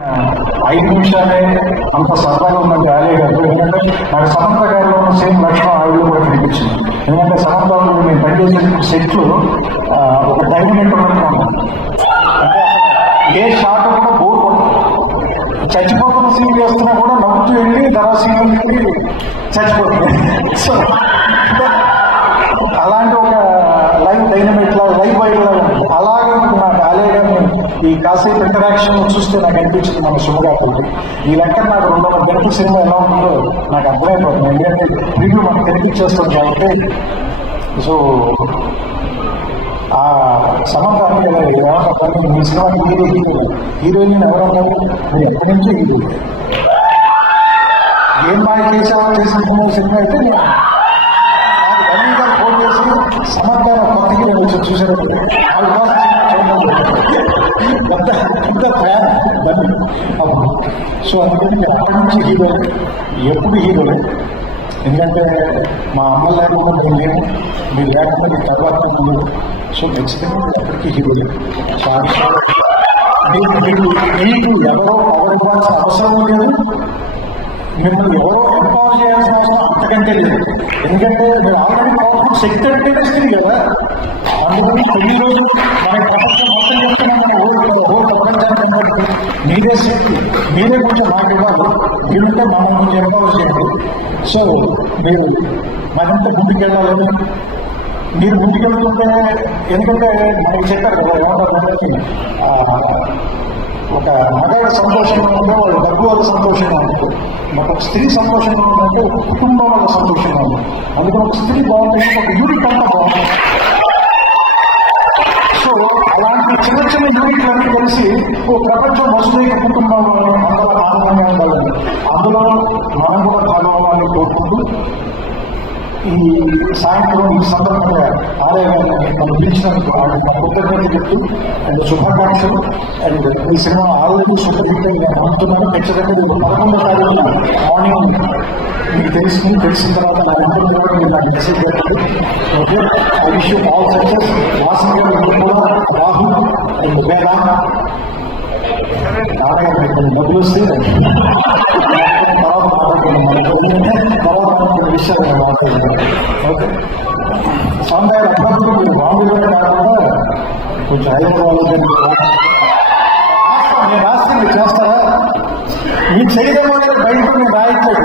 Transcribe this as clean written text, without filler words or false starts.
5 నిమిషాలే అంత సరదాగా ఉన్నట్టు ఆలే గారు. ఎందుకంటే నాకు సమంత గారిలో ఉన్న సేమ్ లక్షణం ఆవిడలో కూడా కనిపించింది. ఎందుకంటే సమంత గారు మేము పనిచేసే సెట్లు ఒక డైనమిక్ ఉన్నట్టు అంటే ఏ షాట్ కూడా బోర్ కొడుతుంది. చచ్చిపోతున్న సీన్ చేస్తున్నా కూడా నవ్వుతూ వెళ్ళి తర్వాత సీన్ చచ్చిపోతుంది. సో అలాంటి ఒక లైవ్ డైనమిక్ లా లైవ్ వైడ్ లా అలాగే నాకు ఆలే గారిని ఈ కాసేపు ఇంటరాక్షన్ చూస్తే నాకు అనిపించింది మన శుభగారికి. ఈ లెక్క నాకు 200 గంటల సినిమా ఎలా ఉంటుందో నాకు అర్థమైపోతుంది. ఎందుకంటే రివ్యూ మనకు కనిపించేస్తుంది కాబట్టి. సో ఆ సమంత అన్ని కదా మీ సినిమాకి హీరో హీరోయిన్ ఎవరన్నారు? మీరు ఎక్కడి నుంచి హీరో ఏం బాగా చేసిన సినిమా అయితే నాకు అన్నీ గారు ఫోన్ చేసి సమంత కొత్త హీరో వచ్చి చూసారు. పెద్ద ఫ్యాన్ సో అందుకని అప్పటి నుంచి హీరో ఎప్పుడు హీరోలే. ఎందుకంటే మా అమ్మ లేకుండా మేము మీరు లేకుండా మీ తర్వాత మీరు సో ఖచ్చితంగా ఎప్పటికీ హీరోలే. మీకు ఎవరో అవైవాల్సిన అవసరం లేదు, మిమ్మల్ని ఎవరో ఎంపవర్ చేయాల్సిన అవసరం అంతకంటే లేదు. ఎందుకంటే మీరు ఆల్రెడీ పవర్ఫుల్ శక్తి అంటే వస్తుంది కదా. అందుకని కొన్ని రోజులు మన ప్రపంచం మొత్తం ప్రపంచానికి మీరే శక్తి, మీరే కొంచెం నాకు ఇవ్వాలి. మీరుంటే మమ్మల్ని కొంచెం ఎంపవర్ చేయండి. సో మీరు మరింత ముందుకెళ్ళాలని మీరు ముందుకెళ్తుంటే, ఎందుకంటే మనకి చెప్పారు కదా ఏమంటారు, ఒక మగాడు సంతోషంగా ఉంటే వాళ్ళు డబ్బు వల్ల సంతోషంగా ఉంటుంది, ఒక స్త్రీ సంతోషంగా ఉందంటే ఒక కుటుంబం వల్ల సంతోషంగా ఉంది. అందుకని ఒక స్త్రీ బాగుంటుంది, ఒక యూనిట్ అంతా బాగుంటుంది. సో అలాంటి చిన్న చిన్న యూనిట్లన్నీ కలిసి ఓ ప్రపంచం వసుదైక కుటుంబం అందరూ ఆనందంగా ఉండాలని, అందులో మనం కూడా భాగవాలని కోరుకుంటూ ఈ సాయంత్రం ఈ సందర్భంగా ఆలయ గారిని మనం పిలిచినందుకు కృతజ్ఞత చెప్తూ అండ్ శుభాకాంక్షలు. అండ్ ఈ సినిమా ఆల్రెడీ సూపర్ హిట్ అని నేను అనుకుంటున్నాను. ఖచ్చితంగా 11వ తారీఖున మార్నింగ్ మీకు తెలిసిన తర్వాత నా ఇంటర్ కూడా మీరు నాకు మెసేజ్ చేస్తారు. Okay, I wish you all success. Vasan గారు కూడా రాహుల్ అండ్ వేదా ఆలయ డబ్బులు వస్తే తర్వాత విషయాలు మాట్లాడుతున్నాను. ఓకే, సాందాయ అభ్యర్థులు మీరు బాంబేలోనే కాకుండా కొంచెం హైదరాబాద్ నేను రాస్తే మీరు చేస్తారా? మీరు చేయడం వల్ల బయట నేను రాయట్లేదు.